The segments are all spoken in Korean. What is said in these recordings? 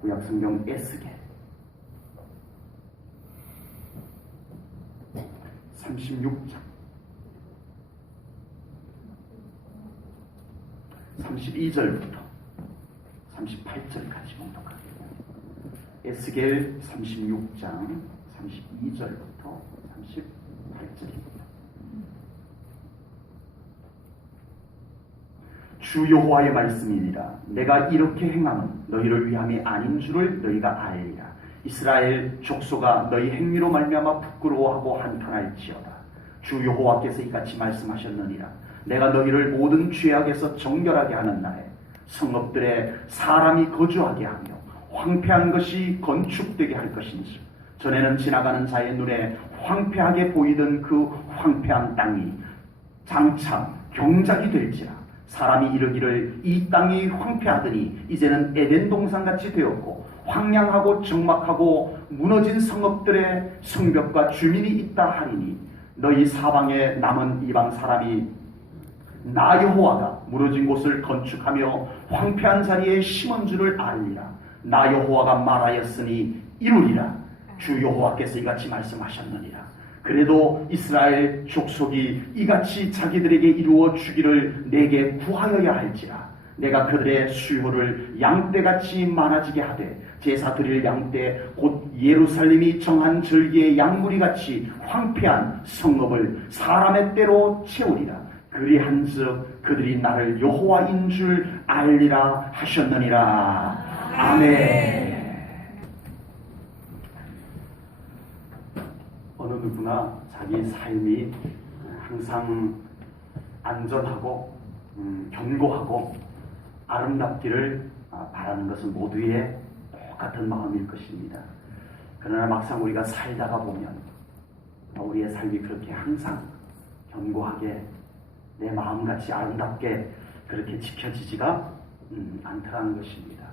구약성경 에스겔 36장 32절부터 38절까지 봉독하겠습니다. 에스겔 36장 32절부터 38절입니다. 주 여호와의 말씀이니라. 내가 이렇게 행함은 너희를 위함이 아닌 줄을 너희가 알리라. 이스라엘 족속아 너희 행위로 말미암아 부끄러워하고 한탄할지어다. 주 여호와께서 이같이 말씀하셨느니라. 내가 너희를 모든 죄악에서 정결하게 하는 날에 성읍들에 사람이 거주하게 하며 황폐한 것이 건축되게 할 것인지, 전에는 지나가는 자의 눈에 황폐하게 보이던 그 황폐한 땅이 장차 경작이 될지라. 사람이 이르기를 이 땅이 황폐하더니 이제는 에덴 동산같이 되었고 황량하고 적막하고 무너진 성읍들의 성벽과 주민이 있다 하리니, 너희 사방에 남은 이방 사람이 나 여호와가 무너진 곳을 건축하며 황폐한 자리에 심은 줄을 알리라. 나 여호와가 말하였으니 이루리라. 주 여호와께서 이같이 말씀하셨느니라. 그래도 이스라엘 족속이 이같이 자기들에게 이루어 주기를 내게 구하여야 할지라. 내가 그들의 수요를 양떼같이 많아지게 하되 제사 드릴 양떼 곧 예루살렘이 정한 절기의 양무리같이 황폐한 성읍을 사람의 때로 채우리라. 그리한즉 그들이 나를 여호와인 줄 알리라 하셨느니라. 아멘. 어느 누구나 자기 삶이 항상 안전하고 견고하고 아름답기를 바라는 것은 모두의 똑같은 마음일 것입니다. 그러나 막상 우리가 살다가 보면 우리의 삶이 그렇게 항상 견고하게 내 마음같이 아름답게 그렇게 지켜지지가 않더라는 것입니다.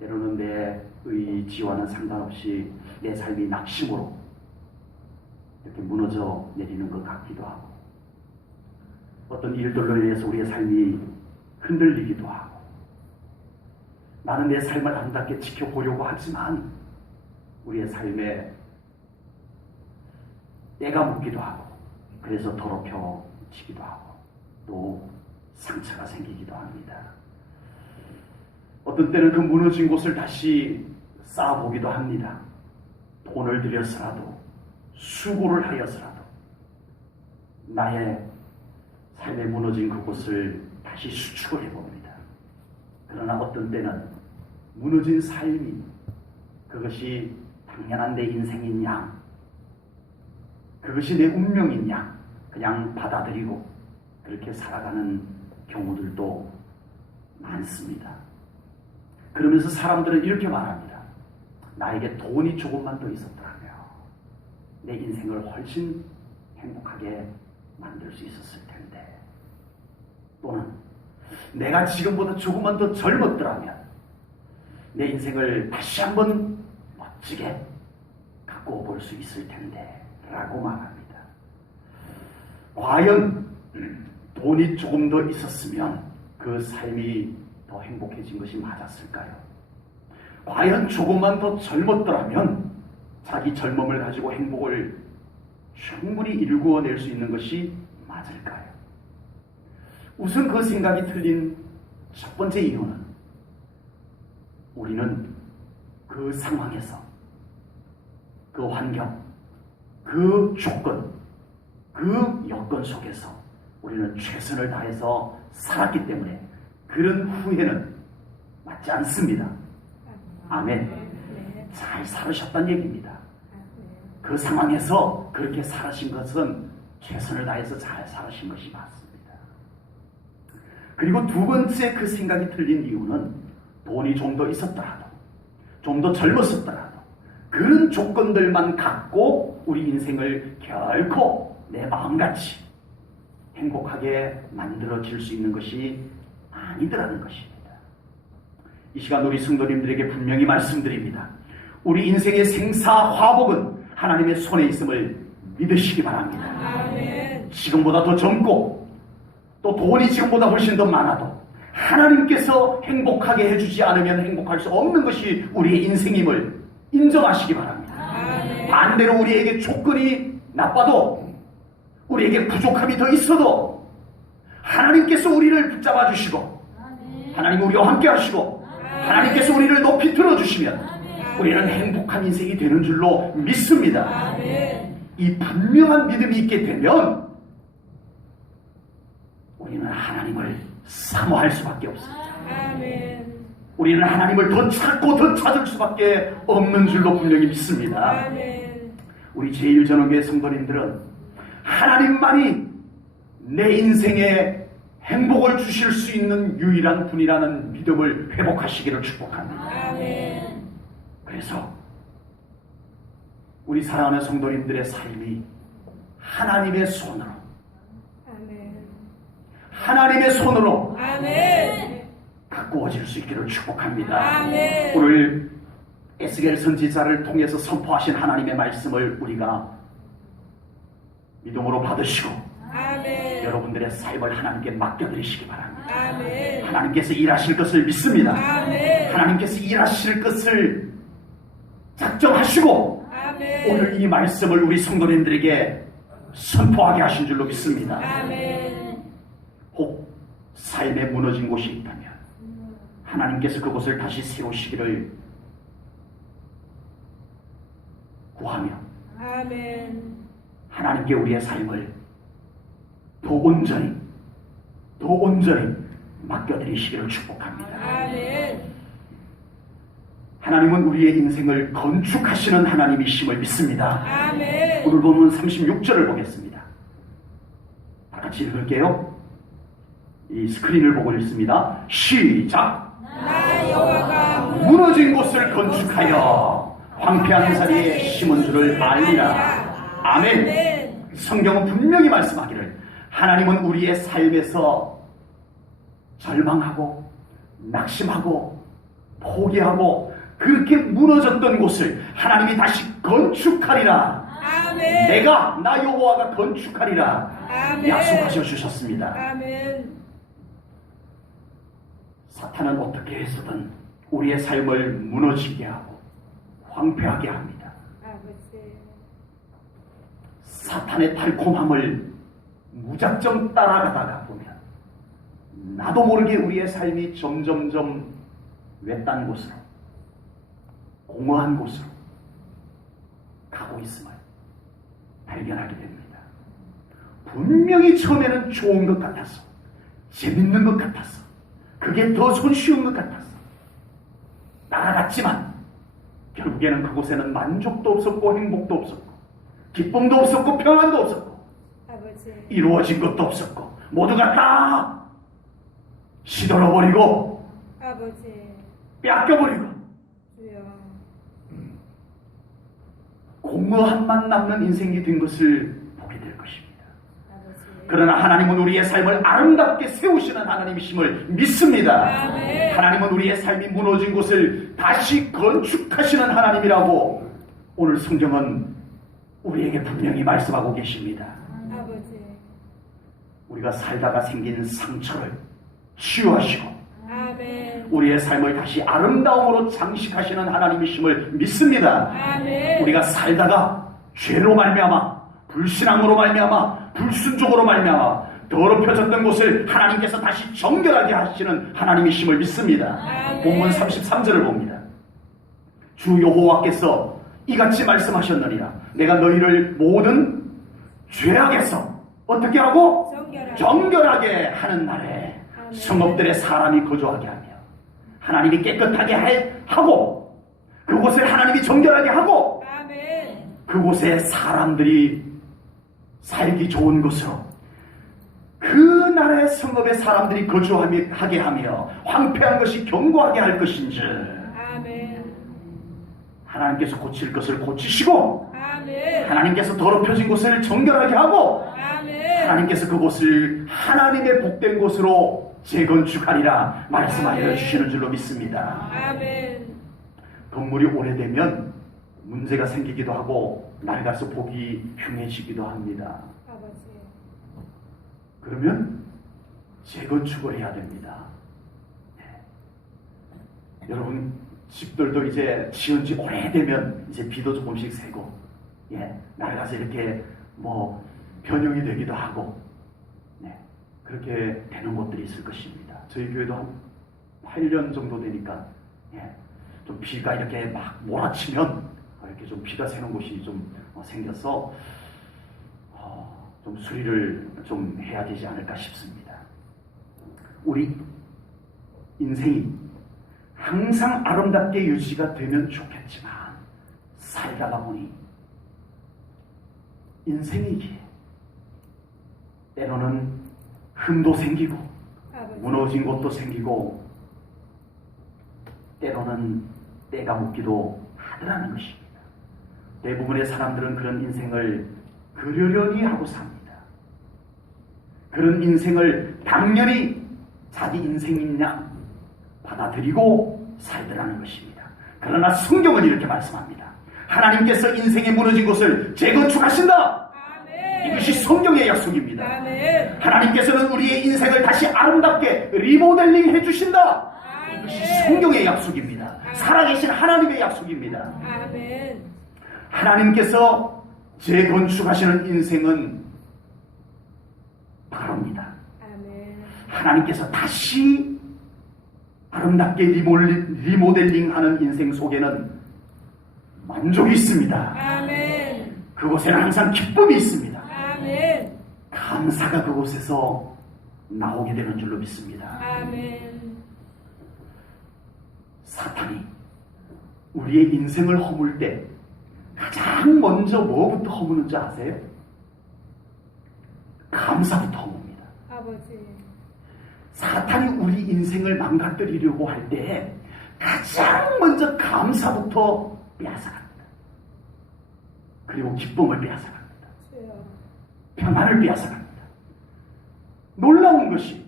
때로는 내 의지와는 상관없이 내 삶이 낙심으로 이렇게 무너져 내리는 것 같기도 하고, 어떤 일들로 인해서 우리의 삶이 흔들리기도 하고, 나는 내 삶을 아름답게 지켜보려고 하지만 우리의 삶에 때가 묻기도 하고, 그래서 더럽혀지기도 하고 또 상처가 생기기도 합니다. 어떤 때는 그 무너진 곳을 다시 쌓아보기도 합니다. 돈을 들여서라도 수고를 하여서라도 나의 삶에 무너진 그곳을 다시 수축을 해봅니다. 그러나 어떤 때는 무너진 삶이 그것이 당연한 내 인생인 양, 그것이 내 운명인 양 그냥 받아들이고 그렇게 살아가는 경우들도 많습니다. 그러면서 사람들은 이렇게 말합니다. 나에게 돈이 조금만 더 있었더라면 내 인생을 훨씬 행복하게 만들 수 있었을 텐데, 또는 내가 지금보다 조금만 더 젊었더라면 내 인생을 다시 한번 멋지게 가꾸어 볼 수 있을 텐데 라고 말합니다. 과연 돈이 조금 더 있었으면 그 삶이 더 행복해진 것이 맞았을까요? 과연 조금만 더 젊었더라면 자기 젊음을 가지고 행복을 충분히 일구어낼 수 있는 것이 맞을까요? 우선 그 생각이 틀린 첫 번째 이유는, 우리는 그 상황에서, 그 환경, 그 조건, 그 여건 속에서 우리는 최선을 다해서 살았기 때문에 그런 후회는 맞지 않습니다. 아멘. 잘 살으셨다는 얘기입니다. 그 상황에서 그렇게 살으신 것은 최선을 다해서 잘 살으신 것이 맞습니다. 그리고 두 번째 그 생각이 틀린 이유는, 돈이 좀 더 있었더라도, 좀 더 젊었었더라도 그런 조건들만 갖고 우리 인생을 결코 내 마음같이 행복하게 만들어질 수 있는 것이 아니더라는 것입니다. 이 시간 우리 성도님들에게 분명히 말씀드립니다. 우리 인생의 생사화복은 하나님의 손에 있음을 믿으시기 바랍니다. 아멘. 지금보다 더 젊고 또 돈이 지금보다 훨씬 더 많아도 하나님께서 행복하게 해주지 않으면 행복할 수 없는 것이 우리의 인생임을 인정하시기 바랍니다. 반대로 우리에게 조건이 나빠도, 우리에게 부족함이 더 있어도 하나님께서 우리를 붙잡아 주시고, 하나님 우리와 함께 하시고, 하나님께서 우리를 높이 들어주시면 우리는 행복한 인생이 되는 줄로 믿습니다. 이 분명한 믿음이 있게 되면 우리는 하나님을 사모할 수밖에 없습니다. 우리는 하나님을 더 찾고 더 찾을 수밖에 없는 줄로 분명히 믿습니다. 우리 제1전원교회 성도님들은 하나님만이 내 인생에 행복을 주실 수 있는 유일한 분이라는 믿음을 회복하시기를 축복합니다. 그래서 우리 사랑하는 성도님들의 삶이 하나님의 손으로, 하나님의 손으로 가꾸어질 수 있기를 축복합니다. 오늘 에스겔 선지자를 통해서 선포하신 하나님의 말씀을 우리가 믿음으로 받으시고 여러분들의 삶을 하나님께 맡겨드리시기 바랍니다. 하나님께서 일하실 것을 믿습니다. 하나님께서 일하실 것을 작정하시고 오늘 이 말씀을 우리 성도님들에게 선포하게 하신 줄로 믿습니다. 혹 삶에 무너진 곳이 있다면 하나님께서 그곳을 다시 세우시기를 구하며 하나님께 우리의 삶을 더 온전히 맡겨드리시기를 축복합니다. 하나님은 우리의 인생을 건축하시는 하나님이심을 믿습니다. 오늘 보면 36절을 보겠습니다. 다 같이 읽을게요. 이 스크린을 보고 읽습니다. 시작! 나 여호와가 무너진 곳을 건축하여 황폐한 자리에 심은 줄을 알리라. 아멘. 성경은 분명히 말씀하기를 하나님은 우리의 삶에서 절망하고 낙심하고 포기하고 그렇게 무너졌던 곳을 하나님이 다시 건축하리라. 아멘. 내가 나 여호와가 건축하리라. 아멘. 약속하셔 주셨습니다. 아멘. 사탄은 어떻게 해서든 우리의 삶을 무너지게 하고 황폐하게 합니다. 아버지. 사탄의 달콤함을 무작정 따라가다가 보면 나도 모르게 우리의 삶이 점점점 외딴 곳으로, 공허한 곳으로 가고 있음을 발견하게 됩니다. 분명히 처음에는 좋은 것 같았어. 재밌는 것 같았어. 그게 더 손쉬운 것 같았어. 따라갔지만 결국에는 그곳에는 만족도 없었고 행복도 없었고 기쁨도 없었고 평안도 없었고 아버지. 이루어진 것도 없었고 모두가 다 시들어버리고 아버지. 뺏겨버리고 주여. 공허함만 남는 인생이 된 것을 보게 될 것입니다. 아버지. 그러나 하나님은 우리의 삶을 아름답게 세우시는 하나님이심을 믿습니다. 아멘. 하나님은 우리의 삶이 무너진 곳을 다시 건축하시는 하나님이라고 오늘 성경은 우리에게 분명히 말씀하고 계십니다. 아버지. 우리가 살다가 생긴 상처를 치유하시고 아멘. 우리의 삶을 다시 아름다움으로 장식하시는 하나님이심을 믿습니다. 아멘. 우리가 살다가 죄로 말미암아 불신앙으로 말미암아 불순종으로 말미암아 더럽혀졌던 곳을 하나님께서 다시 정결하게 하시는 하나님이심을 믿습니다. 아멘. 본문 33절을 봅니다. 주 여호와께서 이같이 말씀하셨느니라. 내가 너희를 모든 죄악에서 어떻게 하고? 정결하게 하는 날에 아멘. 성읍들의 사람이 거주하게 하며 하나님이 깨끗하게 하고 그곳을 하나님이 정결하게 하고 아멘. 그곳에 사람들이 살기 좋은 곳으로 그 나라의 성읍의 사람들이 거주하게 하며 황폐한 것이 견고하게 할 것인지 아멘. 하나님께서 고칠 것을 고치시고 아멘. 하나님께서 더럽혀진 곳을 정결하게 하고 아멘. 하나님께서 그곳을 하나님의 복된 곳으로 재건축하리라 말씀하여 아멘. 주시는 줄로 믿습니다. 아멘. 건물이 오래되면 문제가 생기기도 하고 낡아서 보기 흉해지기도 합니다. 아버지. 그러면 재건축을 해야 됩니다. 여러분 집들도 이제 지은 지 오래되면 이제 비도 조금씩 새고, 낡아서 이렇게 뭐 변형이 되기도 하고, 그렇게 되는 곳들이 있을 것입니다. 저희 교회도 한 8년 정도 되니까, 좀 비가 이렇게 막 몰아치면 이렇게 좀 비가 새는 곳이 좀 생겨서 좀 수리를 좀 해야 되지 않을까 싶습니다. 우리 인생이 항상 아름답게 유지가 되면 좋겠지만 살다가 보니 인생이기에 때로는 흠도 생기고 무너진 것도 생기고 때로는 때가 묻기도 하더라는 것입니다. 대부분의 사람들은 그런 인생을 그러려니 하고 삽니다. 그런 인생을 당연히 자기 인생이냐 받아들이고 살더라는 것입니다. 그러나 성경은 이렇게 말씀합니다. 하나님께서 인생에 무너진 것을 재건축하신다. 아멘. 이것이 성경의 약속입니다. 아멘. 하나님께서는 우리의 인생을 다시 아름답게 리모델링 해주신다. 이것이 성경의 약속입니다. 살아계신 하나님의 약속입니다. 아멘. 하나님께서 재건축하시는 인생은 바로입니다. 아멘. 하나님께서 다시 아름답게 리모델링하는 인생 속에는 만족이 있습니다. 아멘. 그곳에는 항상 기쁨이 있습니다. 아멘. 감사가 그곳에서 나오게 되는 줄로 믿습니다. 아멘. 사탄이 우리의 인생을 허물 때 가장 먼저 뭐부터 허무는지 아세요? 감사부터 허뭅니다. 아버지. 사탄이 우리 인생을 망가뜨리려고 할 때 가장 먼저 감사부터 빼앗아갑니다. 그리고 기쁨을 빼앗아갑니다. 주여. 평안을 빼앗아갑니다. 놀라운 것이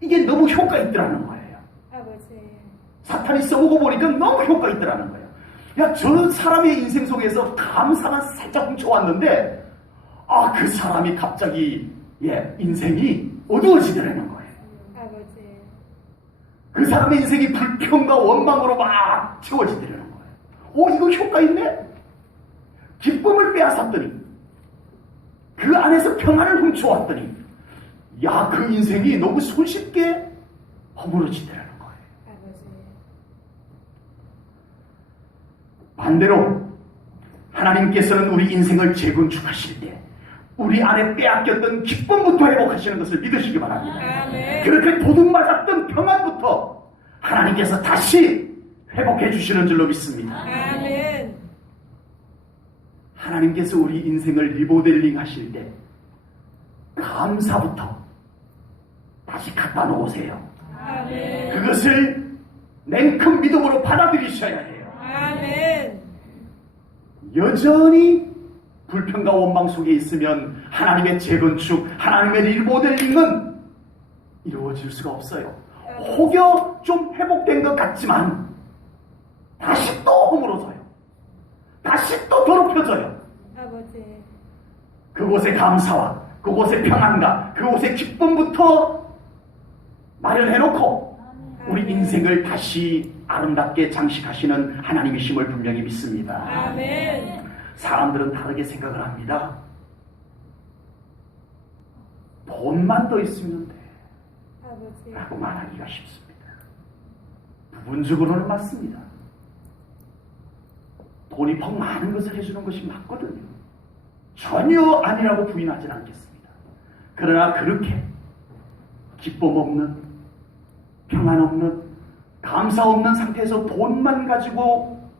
이게 너무 효과 있더라는 거예요. 아버지. 사탄이 써보고 보니까 너무 효과 있더라는 거예요. 야, 저 사람의 인생 속에서 감사만 살짝 훔쳐왔는데 그 사람이 갑자기 인생이 어두워지더라는 거예요. 아버지. 그 사람의 인생이 불평과 원망으로 막 채워지더라는 거예요. 이거 효과 있네? 기쁨을 빼앗았더니 그 안에서 평안을 훔쳐왔더니 그 인생이 너무 손쉽게 허물어지더라는 거예요. 아버지. 반대로 하나님께서는 우리 인생을 재건축하실 때 우리 안에 빼앗겼던 기쁨부터 회복하시는 것을 믿으시기 바랍니다. 아멘. 그렇게 도둑맞았던 평안부터 하나님께서 다시 회복해 주시는 줄로 믿습니다. 아멘. 하나님께서 우리 인생을 리모델링 하실 때 감사부터 다시 갖다 놓으세요. 아멘. 그것을 냉큼 믿음으로 받아들이셔야 해요. 아멘. 여전히 불평과 원망 속에 있으면 하나님의 재건축, 하나님의 리모델링은 이루어질 수가 없어요. 혹여 좀 회복된 것 같지만 다시 또 허물어져요. 다시 또 더럽혀져요. 아버지. 그곳의 감사와 그곳의 평안과 그곳의 기쁨부터 마련해놓고 우리 인생을 다시 아름답게 장식하시는 하나님이심을 분명히 믿습니다. 아멘. 사람들은 다르게 생각을 합니다. 돈만 더 있으면 돼 아버지. 라고 말하기가 쉽습니다. 부분적으로는 맞습니다. 돈이 더 많은 것을 해주는 것이 맞거든요. 전혀 아니라고 부인하지는 않겠습니다. 그러나 그렇게 기쁨 없는, 평안 없는, 감사 없는 상태에서 돈만 가지고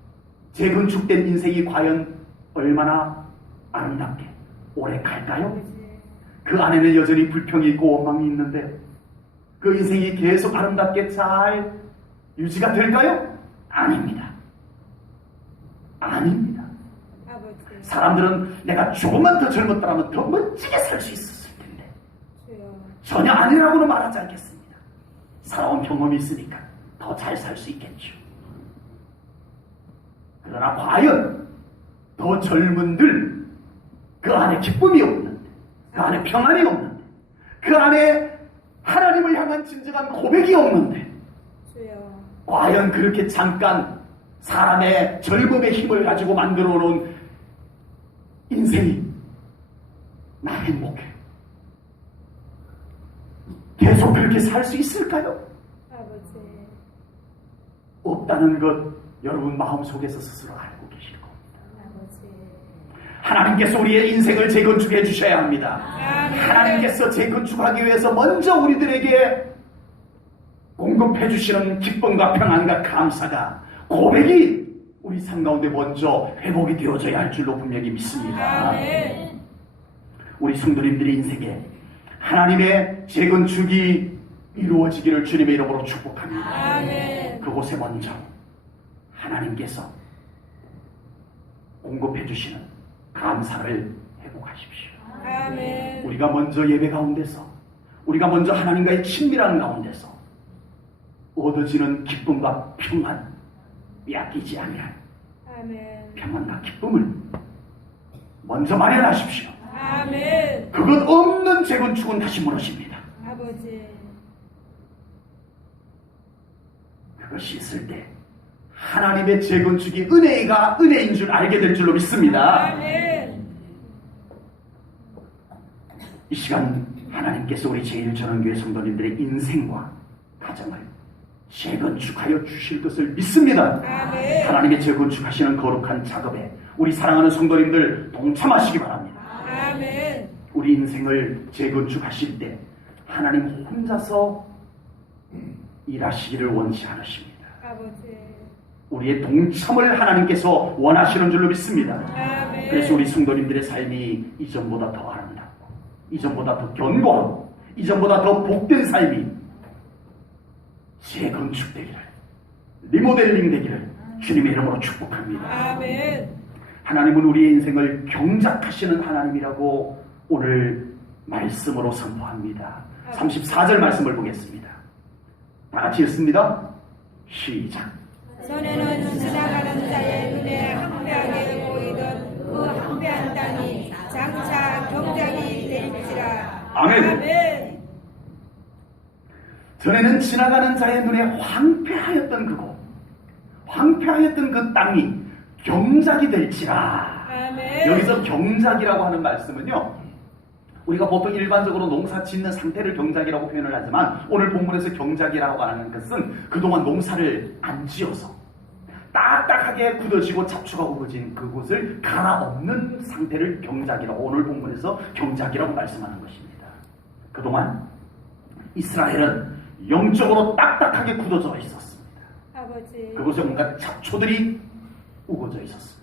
재건축된 인생이 과연 얼마나 아름답게 오래 갈까요? 아버지. 그 안에는 여전히 불평이 있고 원망이 있는데 그 인생이 계속 아름답게 잘 유지가 될까요? 아닙니다. 아닙니다. 아버지. 사람들은 내가 조금만 더 젊었더라면 더 멋지게 살 수 있었을 텐데 주여. 전혀 아니라고는 말하지 않겠습니다. 살아온 경험이 있으니까 더 잘 살 수 있겠죠. 그러나 과연 더 젊은들 그 안에 기쁨이 없는데, 그 안에 평안이 없는데, 그 안에 하나님을 향한 진정한 고백이 없는데 주여. 과연 그렇게 잠깐 사람의 젊음의 힘을 가지고 만들어 놓은 인생이 나 행복해. 계속 그렇게 살 수 있을까요? 아버지. 없다는 것 여러분 마음속에서 스스로 알고 계실 겁니다. 아버지. 하나님께서 우리의 인생을 재건축해 주셔야 합니다. 아멘. 하나님께서 재건축하기 위해서 먼저 우리들에게 공급해 주시는 기쁨과 평안과 감사가 고백이 우리 삶 가운데 먼저 회복이 되어져야 할 줄로 분명히 믿습니다. 아멘. 우리 성도님들의 인생에 하나님의 재건축이 이루어지기를 주님의 이름으로 축복합니다. 아멘. 그곳에 먼저 하나님께서 공급해 주시는 감사를 회복하십시오. 아멘. 우리가 먼저 예배 가운데서, 우리가 먼저 하나님과의 친밀한 가운데서 얻어지는 기쁨과 평안, 빼앗기지 아니할 아멘. 평안과 기쁨을 먼저 마련하십시오. 아멘. 그것 없는 재건축은 다시 무너집니다. 아버지. 그것이 있을 때 하나님의 재건축이 은혜인 줄 알게 될 줄로 믿습니다. 아멘. 이 시간 하나님께서 우리 제1전원교회 성도님들의 인생과 가정을 재건축하여 주실 것을 믿습니다. 아멘. 하나님의 재건축하시는 거룩한 작업에 우리 사랑하는 성도님들 동참하시기 바랍니다. 아멘. 우리 인생을 재건축하실 때 하나님 혼자서 일하시기를 원치 않으십니다. 아버지. 우리의 동참을 하나님께서 원하시는 줄로 믿습니다. 아멘. 그래서 우리 성도님들의 삶이 이전보다 더 아름답고, 이전보다 더 견고하고, 이전보다 더 복된 삶이 재건축되기를, 리모델링 되기를 주님의 이름으로 축복합니다. 아멘. 하나님은 우리의 인생을 경작하시는 하나님이라고 오늘 말씀으로 선포합니다. 34절 말씀을 보겠습니다. 다 같이 읽습니다. 시작. 전에는 지나가는 자의 눈에 황폐하게 보이던 그 황폐한 땅이 장차 경작이 될지라. 아멘. 아멘. 전에는 지나가는 자의 눈에 황폐하였던 그곳, 황폐하였던 그 땅이 경작이 될지라. 아멘. 여기서 경작이라고 하는 말씀은요, 우리가 보통 일반적으로 농사 짓는 상태를 경작이라고 표현을 하지만 오늘 본문에서 경작이라고 하는 것은 그동안 농사를 안 지어서 딱딱하게 굳어지고 잡초가 우거진 그곳을 갈아엎는 상태를 경작이라고, 오늘 본문에서 경작이라고 말씀하는 것입니다. 그동안 이스라엘은 영적으로 딱딱하게 굳어져 있었습니다. 아버지. 그곳에 뭔가 잡초들이 우거져 있었습니다.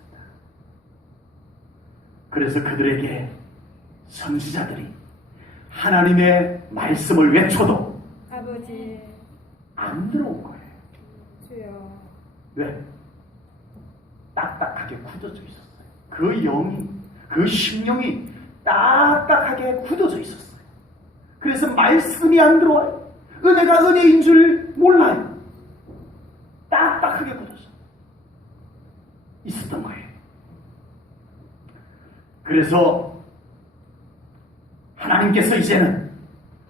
그래서 그들에게 선지자들이 하나님의 말씀을 외쳐도 아버지. 안 들어온 거예요. 주여. 왜? 딱딱하게 굳어져 있었어요. 그 영이, 그 심령이 딱딱하게 굳어져 있었어요. 그래서 말씀이 안 들어와요. 은혜가 은혜인 줄 몰라요. 딱딱하게 굳어져 있었던 거예요. 그래서 하나님께서 이제는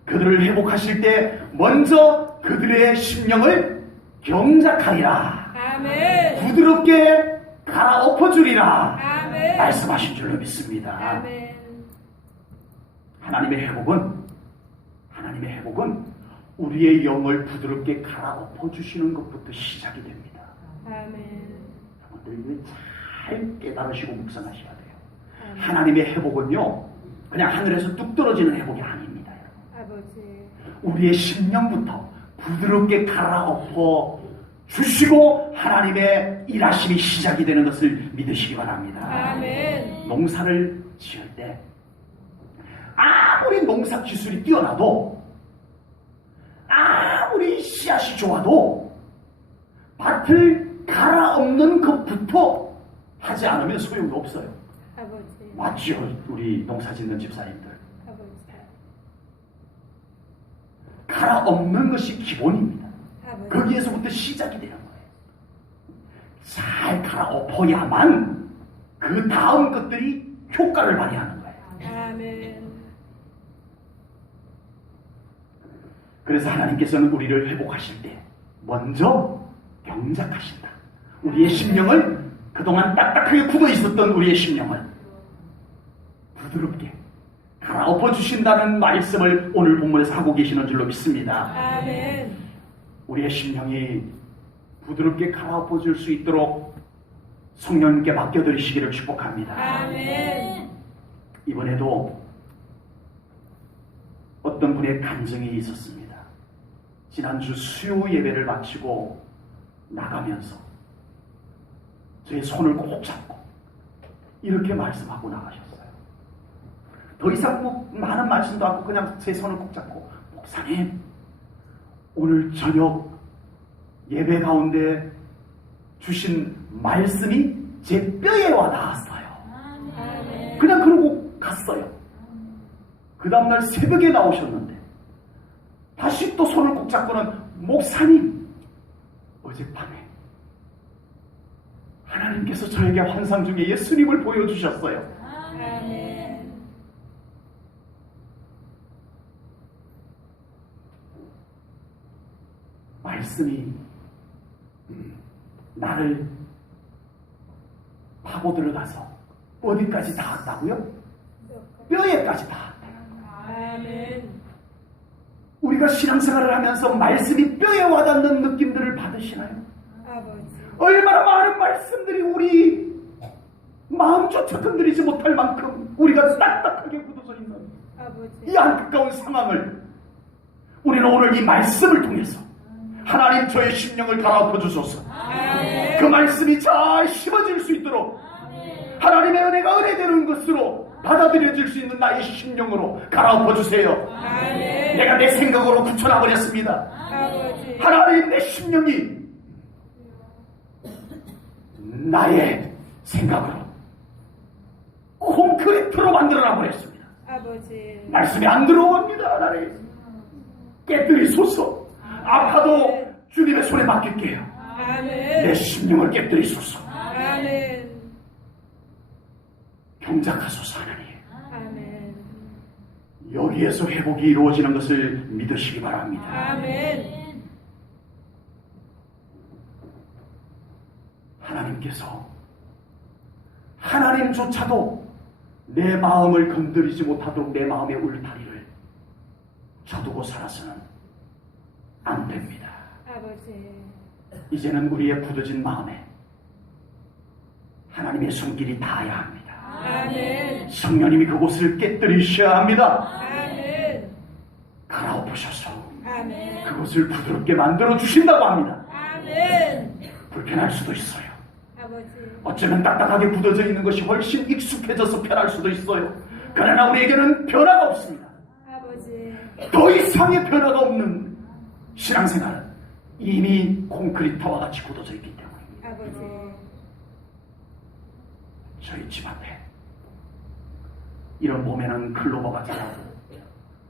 그들을 회복하실 때 먼저 그들의 심령을 경작하리라. 아멘. 부드럽게 갈아엎어주리라. 아멘. 말씀하신 줄로 믿습니다. 아멘. 하나님의 회복은 우리의 영을 부드럽게 갈아엎어주시는 것부터 시작이 됩니다. 아멘. 여러분들 이거 잘 깨달으시고 묵상하셔야 돼요. 아멘. 하나님의 회복은요, 그냥 하늘에서 뚝 떨어지는 회복이 아닙니다. 아버지. 우리의 심령부터 부드럽게 갈아엎어 주시고 하나님의 일하심이 시작이 되는 것을 믿으시기 바랍니다. 아멘. 농사를 지을 때 아무리 농사 기술이 뛰어나도, 아무리 씨앗이 좋아도 밭을 갈아엎는 것부터 하지 않으면 소용이 없어요. 아버지. 맞지요, 우리 농사 짓는 집사님들. 아버지. 갈아엎는 것이 기본입니다. 아버지. 거기에서부터 시작이 되는 거예요. 잘 갈아엎어야만 그 다음 것들이 효과를 발휘하는 거예요. 아멘. 그래서 하나님께서는 우리를 회복하실 때 먼저 경작하신다. 우리의 심령을, 그동안 딱딱하게 굳어 있었던 우리의 심령을 부드럽게 갈아엎어 주신다는 말씀을 오늘 본문에서 하고 계시는 줄로 믿습니다. 아멘. 우리의 심령이 부드럽게 갈아엎어 줄 수 있도록 성령님께 맡겨드리시기를 축복합니다. 아멘. 이번에도 어떤 분의 간증이 있었습니다. 지난주 수요 예배를 마치고 나가면서 제 손을 꼭 잡고 이렇게 말씀하고 나가셨어요. 더 이상 많은 말씀도 않고 그냥 제 손을 꼭 잡고, 목사님, 오늘 저녁 예배 가운데 주신 말씀이 제 뼈에 와 닿았어요. 아멘. 그냥 그러고 갔어요. 그 다음날 새벽에 나오셨는데 다시 또 손을 꼭 잡고는, 목사님, 어젯밤에 하나님께서 저에게 환상 중에 예수님을 보여주셨어요. 아멘. 말씀이 나를 파고 들어가서 어디까지 닿았다고요? 뼈에까지 닿았대요. 아멘. 우리가 신앙생활을 하면서 말씀이 뼈에 와닿는 느낌들을 받으시나요? 아버지. 얼마나 많은 말씀들이 우리 마음조차 흔들리지 못할 만큼 우리가 딱딱하게 굳어져 있는 아버지. 이 안타까운 상황을 우리는 오늘 이 말씀을 통해서, 하나님 저의 심령을 갈아엎어 주소서. 아멘. 그 말씀이 잘 심어질 수 있도록 하나님의 은혜가 은혜되는 것으로 받아들여질 수 있는 나의 심령으로 갈아엎어 주세요. 아멘. 내가 내 생각으로 굳혀놔버렸습니다. 아버지. 하나님, 내 심령이 나의 생각으로 콘크리트로 만들어놔버렸습니다. 아버지. 말씀이 안 들어옵니다. 하나님, 깨뜨리소서. 아파도 주님의 손에 맡길게요. 내 아멘. 심령을 깨뜨리소서. 아멘. 경작하소서. 하나님, 아멘. 여기에서 회복이 이루어지는 것을 믿으시기 바랍니다. 아멘. 하나님께서, 하나님조차도 내 마음을 건드리지 못하도록 내 마음의 울타리를 쳐두고 살아서는 안 됩니다. 아버지. 이제는 우리의 굳어진 마음에 하나님의 손길이 닿아야 합니다. 아멘. 성령님이 그곳을 깨뜨리셔야 합니다. 아멘. 갈아엎으셔서 아멘. 그것을 부드럽게 만들어 주신다고 합니다. 아멘. 불편할 수도 있어요. 아버지. 어쩌면 딱딱하게 굳어져 있는 것이 훨씬 익숙해져서 편할 수도 있어요. 그러나 우리에게는 변화가 없습니다. 아버지. 더 이상의 변화가 없는 신앙생활은 이미 콘크리트와 같이 굳어져 있기 때문입니다. 아버지. 저희 집 앞에 이런 봄에는 클로버가 자라고,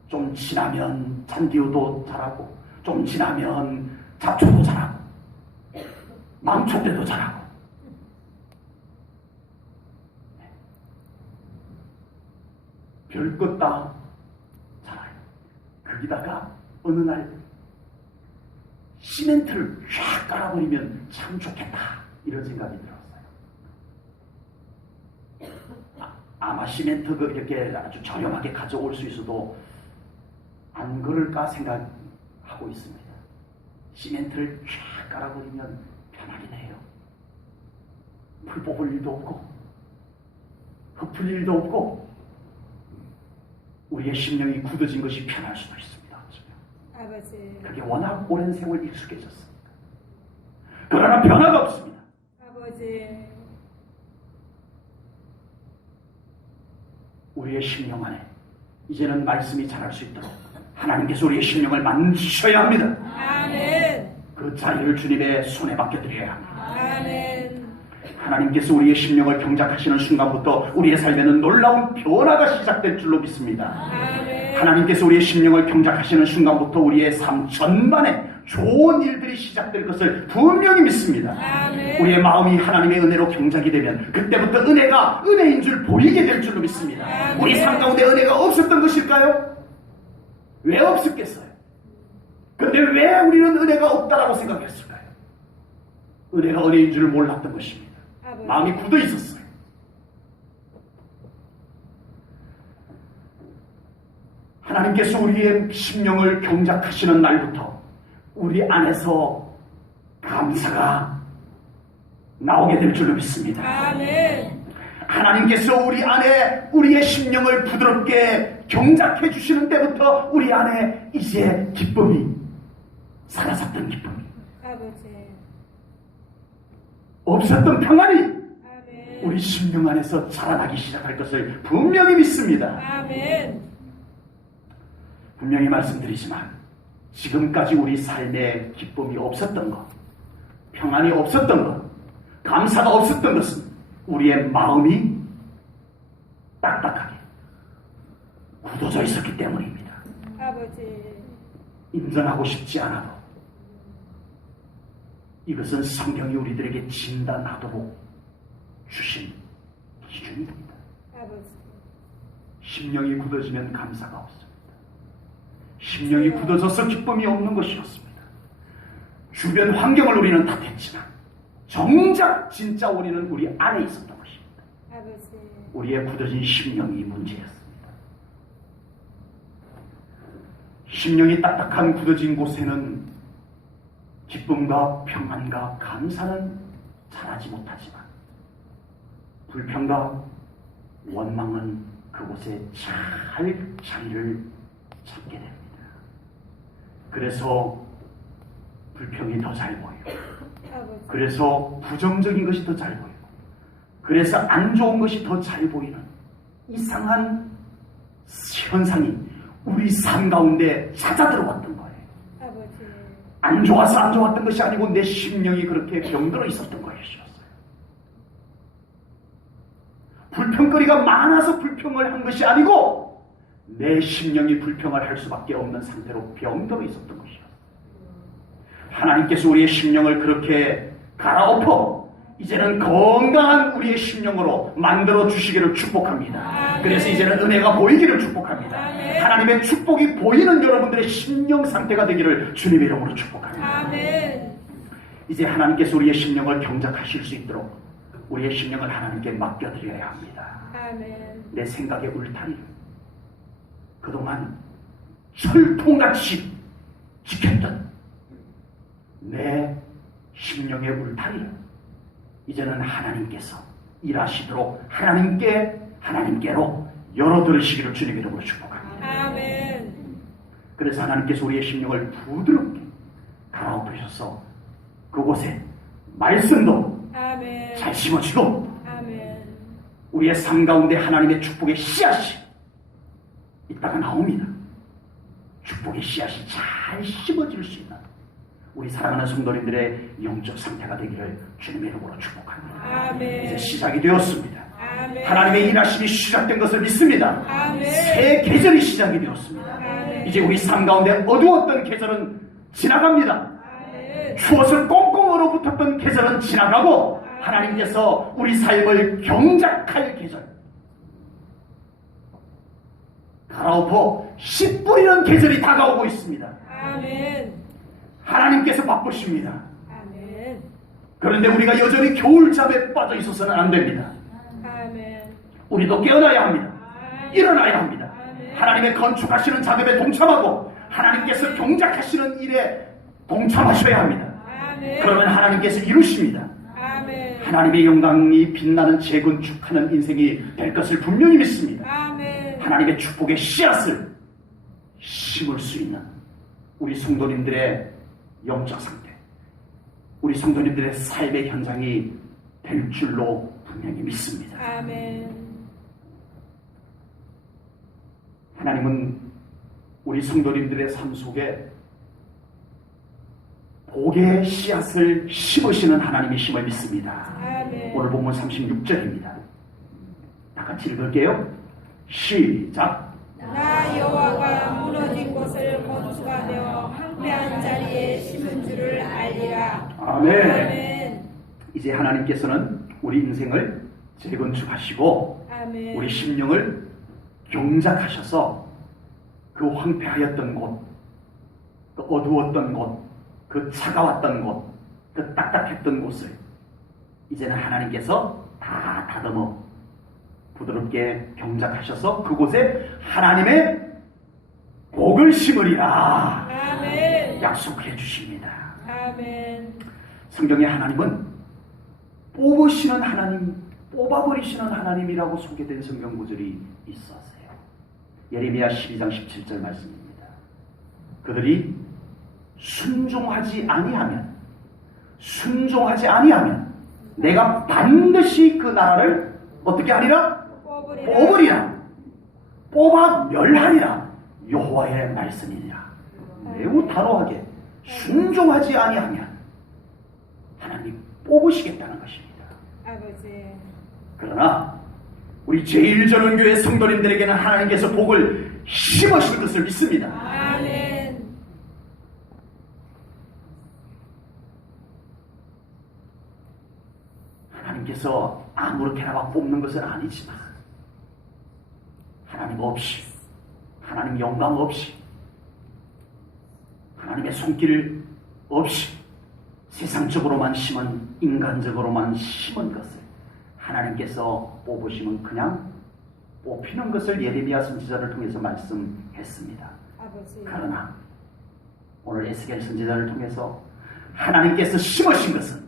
좀 지나면 잔디우도 자라고, 좀 지나면 잡초도 자라고, 망초대도 자라고, 별것 다 자라요. 거기다가 어느 날 시멘트를 쫙 깔아버리면 참 좋겠다, 이런 생각이 들었어요. 아마 시멘트가 이렇게 아주 저렴하게 가져올 수 있어도 안 그럴까 생각하고 있습니다. 시멘트를 쫙 깔아버리면 편하긴 해요. 풀 뽑을 일도 없고 흙풀 일도 없고 우리의 심령이 굳어진 것이 편할 수도 있습니다. 아버지. 그게 워낙 오랜 세월 익숙해졌습니다. 그러나 변화가 없습니다. 아버지. 우리의 심령 안에 이제는 말씀이 자랄 수 있도록 하나님께서 우리의 심령을 만지셔야 합니다. 아멘. 그 자리를 주님의 손에 맡겨드려야 합니다. 아멘. 하나님께서 우리의 심령을 경작하시는 순간부터 우리의 삶에는 놀라운 변화가 시작될 줄로 믿습니다. 아멘. 하나님께서 우리의 심령을 경작하시는 순간부터 우리의 삶 전반에 좋은 일들이 시작될 것을 분명히 믿습니다. 아멘. 우리의 마음이 하나님의 은혜로 경작이 되면 그때부터 은혜가 은혜인 줄 보이게 될 줄로 믿습니다. 아멘. 우리 삶 가운데 은혜가 없었던 것일까요? 왜 없었겠어요? 근데 왜 우리는 은혜가 없다라고 생각했을까요? 은혜가 은혜인 줄을 몰랐던 것입니다. 아버지. 마음이 굳어 있었어요. 하나님께서 우리의 심령을 경작하시는 날부터 우리 안에서 감사가 나오게 될 줄로 믿습니다. 아멘. 하나님께서 우리 안에 우리의 심령을 부드럽게 경작해 주시는 때부터 우리 안에 이제 기쁨이, 사라졌던 기쁨이, 아버지. 없었던 평안이 아멘. 우리 심령 안에서 자라나기 시작할 것을 분명히 믿습니다. 아멘. 분명히 말씀드리지만 지금까지 우리 삶에 기쁨이 없었던 것, 평안이 없었던 것, 감사가 없었던 것은 우리의 마음이 딱딱하게 굳어져 있었기 때문입니다. 아버지. 인정하고 싶지 않아도 이것은 성경이 우리들에게 진단하도록 주신 기준입니다. 아버지. 심령이 굳어지면 감사가 없습니다. 심령이 굳어져서 기쁨이 없는 것이었습니다. 주변 환경을 우리는 탓했지만 정작 진짜 원인은 우리 안에 있었던 것입니다. 아버지. 우리의 굳어진 심령이 문제였습니다. 심령이 딱딱한 굳어진 곳에는 기쁨과 평안과 감사는 자라지 못하지만 불평과 원망은 그곳에 잘 자리를 잡게 됩니다. 그래서 불평이 더 잘 보여요. 아버지. 그래서 부정적인 것이 더 잘 보이고, 그래서 안 좋은 것이 더 잘 보이는 이상한 현상이 우리 삶 가운데 찾아 들어왔던 거예요. 아버지. 안 좋아서 안 좋았던 것이 아니고 내 심령이 그렇게 병들어 있었던 것이었어요. 불평거리가 많아서 불평을 한 것이 아니고 내 심령이 불평을 할 수밖에 없는 상태로 병들어 있었던 것이었어요. 하나님께서 우리의 심령을 그렇게 갈아엎어 이제는 건강한 우리의 심령으로 만들어 주시기를 축복합니다. 그래서 이제는 은혜가 보이기를 축복합니다. 하나님의 축복이 보이는 여러분들의 심령 상태가 되기를 주님의 이름으로 축복합니다. 아멘. 이제 하나님께서 우리의 심령을 경작하실 수 있도록 우리의 심령을 하나님께 맡겨드려야 합니다. 아멘. 내 생각의 울타리를 그동안 철통같이 지켰던 내 심령의 울타리를 이제는 하나님께서 일하시도록 하나님께로 열어들으시기를 주님의 이름으로 축복합니다. 아멘. 그래서 하나님께서 우리의 심령을 부드럽게 갈아엎으셔서 그곳에 말씀도 아멘. 잘 심어지고 아멘. 우리의 삶 가운데 하나님의 축복의 씨앗이 이따가 나옵니다. 축복의 씨앗이 잘 심어질 수 있는 우리 사랑하는 성도님들의 영적 상태가 되기를 주님의 이름으로 축복합니다. 아멘. 이제 시작이 되었습니다. 아멘. 하나님의 일하심이 시작된 것을 믿습니다. 아멘. 새 계절이 시작이 되었습니다. 아멘. 이제 우리 삶 가운데 어두웠던 계절은 지나갑니다. 아멘. 추워서 꽁꽁 얼어붙었던 계절은 지나가고 하나님께서 우리 삶을 경작할 계절, 갈아엎어 씨 뿌리는 계절이 다가오고 있습니다. 아멘. 하나님께서 바쁘십니다. 아멘. 그런데 우리가 여전히 겨울잠에 빠져 있어서는 안 됩니다. 아멘. 우리도 깨어나야 합니다. 아멘. 일어나야 합니다. 아멘. 하나님의 건축하시는 작업에 동참하고 하나님께서 경작하시는 일에 동참하셔야 합니다. 아멘. 그러면 하나님께서 이루십니다. 아멘. 하나님의 영광이 빛나는 재건축하는 인생이 될 것을 분명히 믿습니다. 아멘. 하나님의 축복의 씨앗을 심을 수 있는 우리 성도님들의 영적 상태, 우리 성도님들의 삶의 현장이 될 줄로 분명히 믿습니다. 아멘. 하나님은 우리 성도님들의 삶 속에 복의 씨앗을 심으시는 하나님이심을 믿습니다. 아멘. 오늘 본문 36절입니다. 다 같이 읽을게요. 시작. 나 여호와가 무너진 곳을 건축하며 황폐한 자리에 심은 줄을 알리라. 아멘. 아멘. 이제 하나님께서는 우리 인생을 재건축하시고 아멘. 우리 심령을 경작하셔서 그 황폐하였던 곳, 그 어두웠던 곳, 그 차가웠던 곳, 그 딱딱했던 곳을 이제는 하나님께서 다 다듬어 부드럽게 경작하셔서 그곳에 하나님의 복을 심으리라 아멘. 약속해 주십니다. 아멘. 성경에 하나님은 뽑으시는 하나님, 뽑아버리시는 하나님이라고 소개된 성경 구절이 있었어요. 예레미야 12장 17절 말씀입니다. 그들이 순종하지 아니하면 내가 반드시 그 나라를 어떻게 하리라? 뽑으리라. 뽑아 멸하리라. 여호와의 말씀이니라. 매우 단호하게 순종하지 아니하면 하나님 뽑으시겠다는 것입니다. 아버지. 그러나 우리 제1전원교회 성도님들에게는 하나님께서 복을 심으실 것을 믿습니다. 아멘. 하나님께서 아무렇게나 막 뽑는 것은 아니지만 하나님 없이, 하나님 영광 없이, 하나님의 손길 없이 세상적으로만 심은, 인간적으로만 심은 것을 하나님께서 뽑으시면 그냥 뽑히는 것을 예레미야 선지자를 통해서 말씀했습니다. 아버지. 그러나 오늘 에스겔 선지자를 통해서 하나님께서 심으신 것은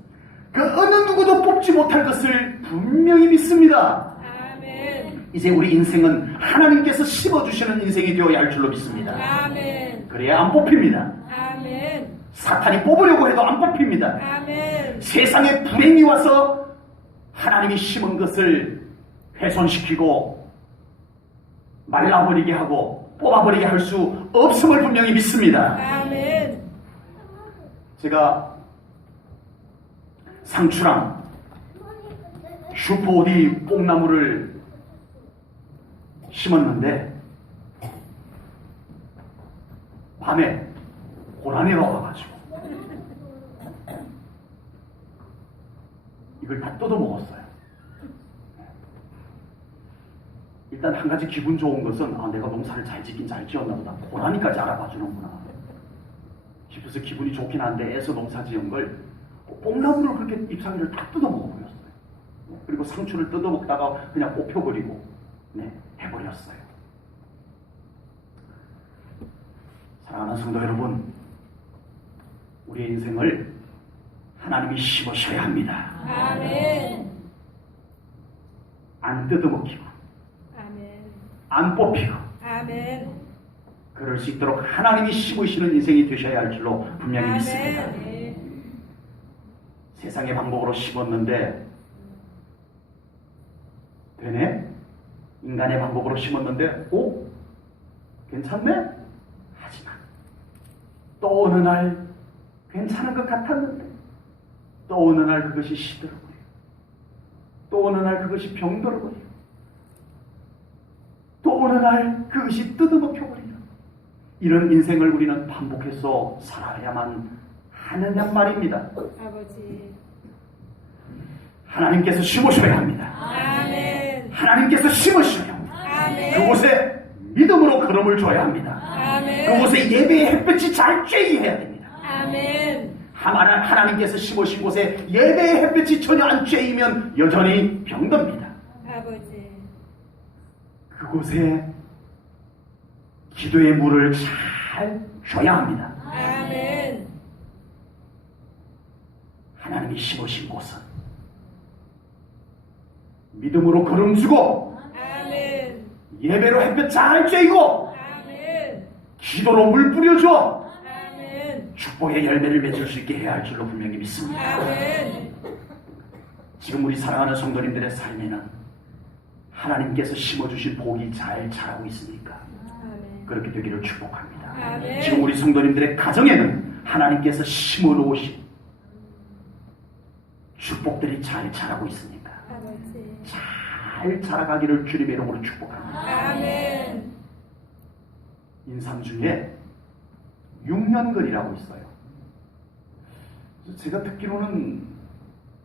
그 어느 누구도 뽑지 못할 것을 분명히 믿습니다. 아멘. 이제 우리 인생은 하나님께서 심어주시는 인생이 되어야 할 줄로 믿습니다. 아멘. 그래야 안 뽑힙니다. 아멘. 사탄이 뽑으려고 해도 안 뽑힙니다. 아멘. 세상에 불행이 와서 하나님이 심은 것을 훼손시키고 말라버리게 하고 뽑아버리게 할 수 없음을 분명히 믿습니다. 아멘. 제가 상추랑 슈퍼오디 뽕나무를 심었는데 밤에 고라니가 와가지고 이걸 다 뜯어먹었어요. 일단 한 가지 기분 좋은 것은 내가 농사를 잘 짓긴 잘 지었나 보다. 고라니까지 알아봐주는구나 싶어서 기분이 좋긴 한데 애써 농사 지은 걸 뽕나무를 그렇게 잎사귀를 다 뜯어먹어버렸어요. 그리고 상추를 뜯어먹다가 그냥 뽑혀버리고 해버렸어요. 사랑하는 성도 여러분, 우리의 인생을 하나님이 심으셔야 합니다. 아멘. 안 뜯어먹히고 아멘. 안 뽑히고 아멘. 그럴 수 있도록 하나님이 심으시는 인생이 되셔야 할 줄로 분명히 믿습니다. 아멘. 세상의 방법으로 심었는데 되네? 인간의 방법으로 심었는데 괜찮네? 하지만 또 어느 날 괜찮은 것 같았는데 또 어느 날 그것이 시들어버리고 또 어느 날 그것이 병들어버리고 또 어느 날 그것이 뜯어먹혀버리고 이런 인생을 우리는 반복해서 살아야만 하느냐 말입니다. 아버지. 하나님께서 심으셔야 합니다. 아멘. 하나님께서 심으셔야 합니다. 아멘. 그곳에 믿음으로 걸음을 줘야 합니다. 아멘. 그곳에 예배의 햇볕이 잘 쬐해야 됩니다. 아멘. 하나님께서 심으신 곳에 예배의 햇볕이 전혀 안 쬐이면 여전히 병듭니다. 아버지. 그곳에 기도의 물을 잘 줘야 합니다. 아멘. 하나님이 심으신 곳은 믿음으로 걸음주고 아멘. 예배로 햇볕 잘 쬐이고 아멘. 기도로 물 뿌려줘 아멘. 축복의 열매를 맺을 수 있게 해야 할 줄로 분명히 믿습니다. 아멘. 지금 우리 사랑하는 성도님들의 삶에는 하나님께서 심어주신 복이 잘 자라고 있습니까? 아멘. 그렇게 되기를 축복합니다. 아멘. 지금 우리 성도님들의 가정에는 하나님께서 심어놓으신 축복들이 잘 자라고 있습니까? 아버지. 잘 자라가기를 주님의 이름으로 축복합니다. 아멘. 인상 중에 6년근이라고 있어요. 제가 듣기로는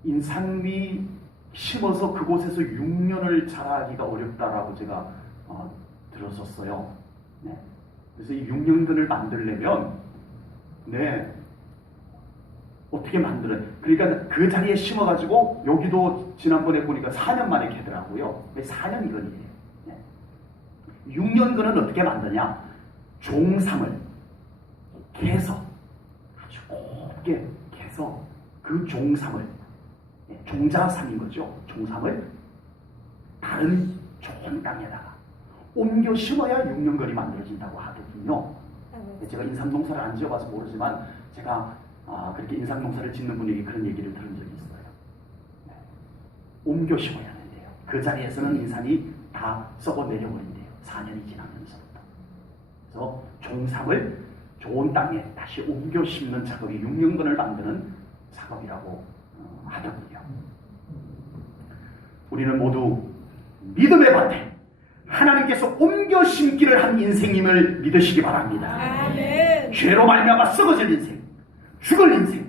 인삼이 심어서 그곳에서 6년을 자라기가 어렵다라고 제가 들었었어요. 네. 그래서 이 6년근을 만들려면 어떻게 만들어? 그러니까 그 자리에 심어가지고 여기도 지난번에 보니까 4년 만에 캐더라고요. 왜 4년이거든요. 6년근은 어떻게 만드냐? 종삼을 캐서 아주 곱게 캐서 그 종삼을 종자삼인 거죠. 종삼을 다른 좋은 땅에다가 옮겨 심어야 6년근이 만들어진다고 하거든요. 아버지. 제가 인삼농사를 안 지어봐서 모르지만 제가 그렇게 인삼농사를 짓는 분에게 그런 얘기를 들은 적이 있어요. 네. 옮겨 심어야 하는데요. 그 자리에서는 인삼이 다 썩어 내려버린대요. 4년이 지나면서부터. 그래서 종삼을 좋은 땅에 다시 옮겨 심는 작업이 6년근을 만드는 작업이라고 하더군요. 우리는 모두 믿음의 밭에 하나님께서 옮겨 심기를 한 인생임을 믿으시기 바랍니다. 아멘. 죄로 말미암아 썩어질 인생, 죽을 인생,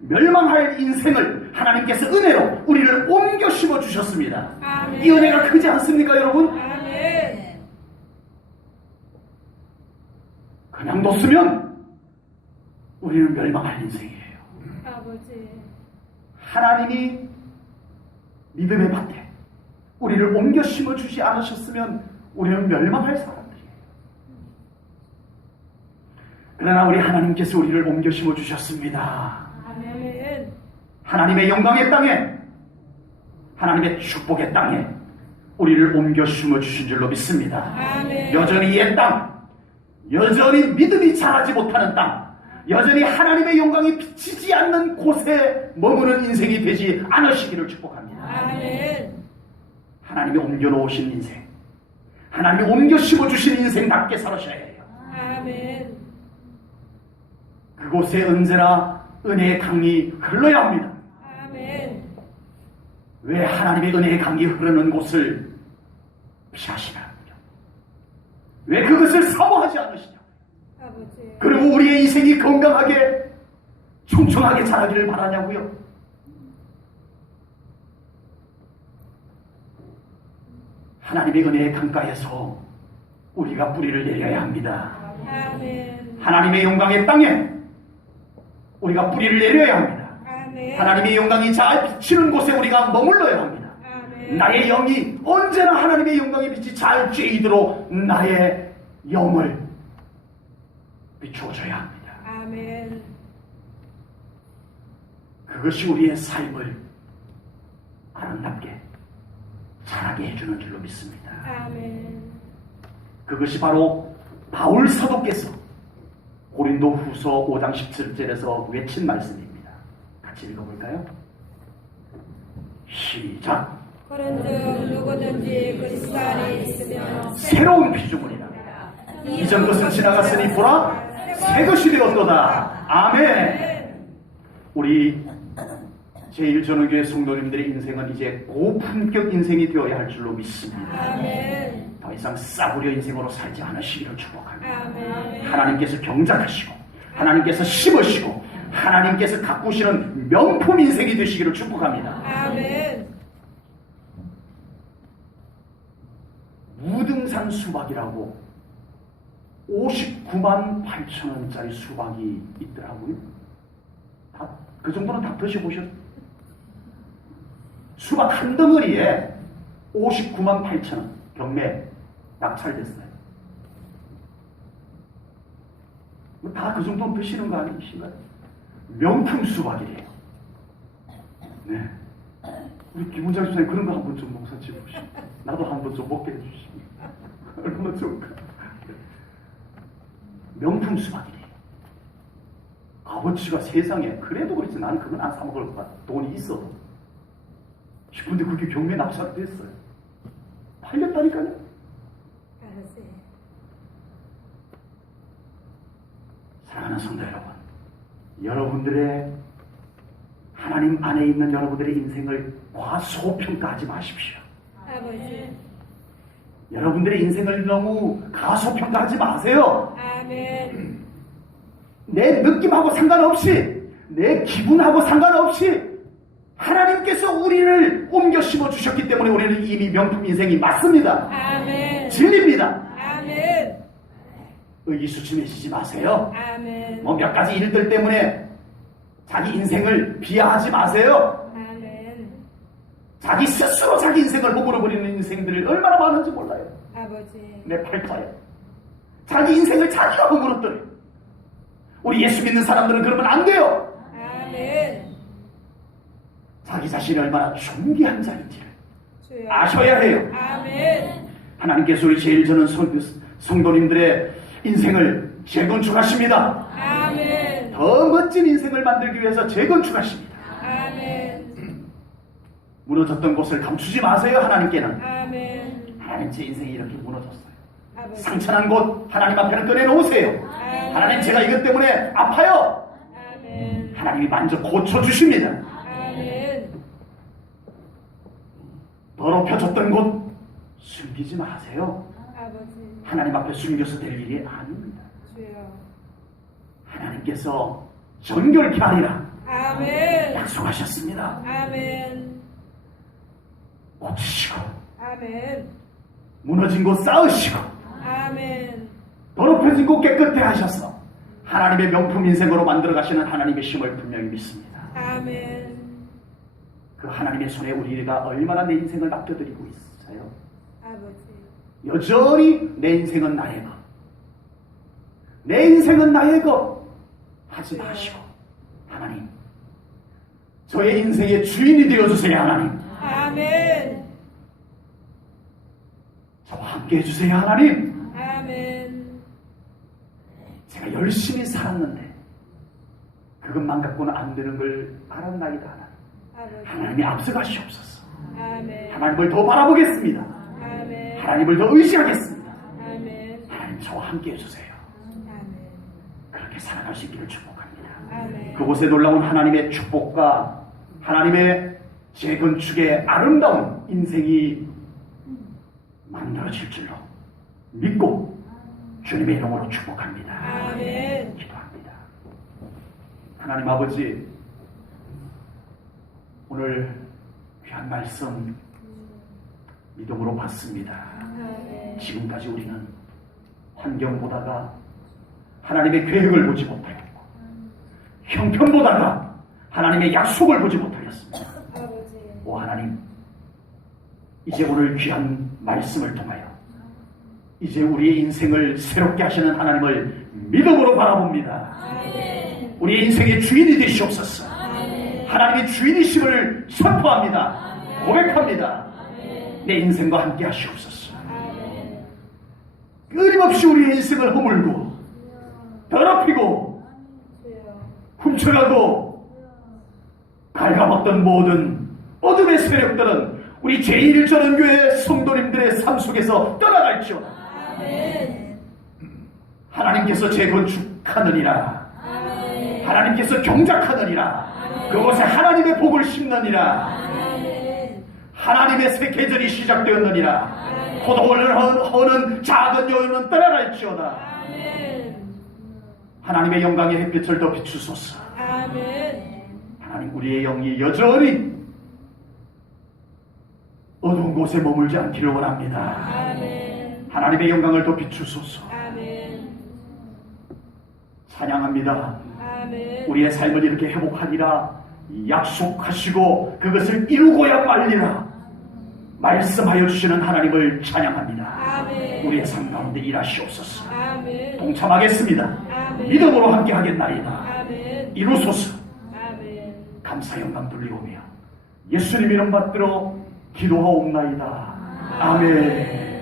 멸망할 인생을 하나님께서 은혜로 우리를 옮겨 심어 주셨습니다. 아멘. 이 은혜가 크지 않습니까, 여러분? 아멘. 그냥 뒀으면 우리는 멸망할 인생이에요. 아버지. 하나님이 믿음의 밭에 우리를 옮겨 심어 주지 않으셨으면 우리는 멸망할 사람들이에요. 그러나 우리 하나님께서 우리를 옮겨 심어 주셨습니다. 아멘. 하나님의 영광의 땅에, 하나님의 축복의 땅에 우리를 옮겨 심어 주신 줄로 믿습니다. 아멘. 여전히 옛 땅, 여전히 믿음이 자라지 못하는 땅, 여전히 하나님의 영광이 비치지 않는 곳에 머무는 인생이 되지 않으시기를 축복합니다. 아멘. 하나님이 옮겨 놓으신 인생, 하나님이 옮겨 심어 주신 인생답게 살아셔야 해요. 아멘. 그곳에 언제나 은혜의 강이 흘러야 합니다. 아멘. 왜 하나님의 은혜의 강이 흐르는 곳을 피하시나요? 왜 그것을 사모하지 않으시냐? 아버지. 그리고 우리의 인생이 건강하게 청청하게 자라기를 바라냐고요? 하나님의 은혜의 강가에서 우리가 뿌리를 내려야 합니다. 아멘. 하나님의 영광의 땅에 우리가 뿌리를 내려야 합니다. 아멘. 하나님의 영광이 잘 비치는 곳에 우리가 머물러야 합니다. 아멘. 나의 영이 언제나 하나님의 영광의 빛이 잘 쬐이도록 나의 영을 비추어줘야 합니다. 아멘. 그것이 우리의 삶을 아름답게 자라게 해주는 줄로 믿습니다. 아멘. 그것이 바로 바울 사도께서 고린도 후서 5장 17절에서 외친 말씀입니다. 같이 읽어볼까요? 시작. 그런즉 누구든지 그리스도 안에 있으면 새로운 피조물이다. 이전 것은 지나갔으니 보라 새 것이 되었도다. 아멘. 우리 제1전후교회 성도님들의 인생은 이제 고품격 인생이 되어야 할 줄로 믿습니다. 아멘. 더 이상 싸구려 인생으로 살지 않으시기를 축복합니다. 아멘. 하나님께서 경작하시고 하나님께서 심으시고 하나님께서 가꾸시는 명품 인생이 되시기를 축복합니다. 아멘. 무등산 수박이라고 59만 8천 원짜리 수박이 있더라고요. 그 정도는 다 드셔보셨어요? 수박 한 덩어리에 59만 8천 원 경매 낙찰됐어요. 다 그 정도는 드시는 거 아니신가요? 명품 수박이래요. 네. 우리 김훈장 수사님 그런 거 한번 좀 농사 지어보시오. 나도 한번 좀 먹게 해주시면 얼마나 좋을까. 명품 수박이래요. 값어치가 세상에 그래도 그렇지 나는 그건 안 사먹을 것 같아. 돈이 있어도. 싶은데 그게 경매 낙찰됐어요. 팔렸다니까요. 아버지. 사랑하는 성도 여러분, 여러분들의 하나님 안에 있는 여러분들의 인생을 과소평가하지 마십시오. 아버지. 여러분들의 인생을 너무 과소평가하지 마세요. 아멘. 내 느낌하고 상관없이, 내 기분하고 상관없이 하나님께서 우리를 옮겨 심어 주셨기 때문에 우리는 이미 명품 인생이 맞습니다. 아멘. 진리입니다. 아멘. 의기소침해지지 마세요. 아멘. 뭐 몇 가지 일들 때문에 자기 인생을 비하하지 마세요. 아멘. 자기 스스로 자기 인생을 허물어 버리는 인생들이 얼마나 많은지 몰라요. 아버지. 내 팔자에 자기 인생을 자기가 허물었더니 우리 예수 믿는 사람들은 그러면 안 돼요. 아멘. 자기 자신이 얼마나 존귀한 자인지를 주여. 아셔야 해요. 아멘. 하나님께서 우리 제일 저는 성도님들의 인생을 재건축하십니다. 아멘. 더 멋진 인생을 만들기 위해서 재건축하십니다. 아멘. 무너졌던 곳을 감추지 마세요. 하나님께는. 아멘. 하나님 제 인생이 이렇게 무너졌어요. 아버지. 상처난 곳 하나님 앞에는 꺼내놓으세요. 하나님 제가 이것 때문에 아파요. 아멘. 하나님이 만져 고쳐주십니다. 아멘. 더럽혀졌던 곳 숨기지 마세요. 아버지. 하나님 앞에 숨겨서 될 일이 아닙니다. 주여. 하나님께서 정결케 하리라 아멘. 약속하셨습니다. 아멘. 고치시고 아멘. 무너진 곳 쌓으시고 아멘. 더럽혀진 곳 깨끗해 하셔서 하나님의 명품 인생으로 만들어 가시는 하나님의 힘을 분명히 믿습니다. 아멘. 그 하나님의 손에 우리가 얼마나 내 인생을 맡겨드리고 있어요. 아버지. 여전히 내 인생은 나의 것, 내 인생은 나의 것 하지 마시고 하나님 저의 인생의 주인이 되어주세요. 하나님 아멘. 저와 함께 해주세요. 하나님 아멘. 제가 열심히 살았는데 그것만 갖고는 안 되는 걸 알았나이다. 아버지. 하나님이 앞서가시옵소서. 아멘. 하나님을 더 바라보겠습니다. 아멘. 하나님을 더 의지하겠습니다. 아멘. 하나님 저와 함께 해주세요. 아멘. 그렇게 살아갈 수 있기를 축복합니다. 아멘. 그곳에 놀라운 하나님의 축복과 하나님의 재건축의 아름다운 인생이 만들어질 줄로 믿고 주님의 이름으로 축복합니다. 아멘. 기도합니다. 하나님 아버지 오늘 귀한 말씀 믿음으로 받습니다. 아멘. 지금까지 우리는 환경 보다가 하나님의 계획을 보지 못하였고 형편 보다가 하나님의 약속을 보지 못하였습니다. 아버지. 오 하나님 이제 오늘 귀한 말씀을 통하여 이제 우리의 인생을 새롭게 하시는 하나님을 믿음으로 바라봅니다. 아멘. 우리의 인생의 주인이 되시옵소서. 아멘. 하나님의 주인이심을 선포합니다. 고백합니다. 내 인생과 함께 하시옵소서. 아멘. 끊임없이 우리의 인생을 허물고 더럽히고 주여. 훔쳐가고 갉아먹던 모든 어둠의 세력들은 우리 제1전원교회 성도님들의 삶 속에서 떠나갈지어다. 아멘. 하나님께서 재건축하느니라. 아멘. 하나님께서 경작하느니라. 그곳에 하나님의 복을 심느니라. 아멘. 하나님의 새 계절이 시작되었느니라. 포도원을 허는 작은 여인은 떠나갈지어다. 아멘. 하나님의 영광의 햇빛을 더 비추소서. 아멘. 하나님 우리의 영이 여전히 어두운 곳에 머물지 않기를 원합니다. 아멘. 하나님의 영광을 더 비추소서. 아멘. 찬양합니다. 아멘. 우리의 삶을 이렇게 회복하리라 약속하시고 그것을 이루고야 말리라 말씀하여 주시는 하나님을 찬양합니다. 아멘. 우리의 삶 가운데 일하시옵소서. 아멘. 동참하겠습니다. 아멘. 믿음으로 함께 하겠나이다. 아멘. 이루소서. 아멘. 감사 영광 돌리오며 예수님 이름 받들어 기도하옵나이다. 아멘.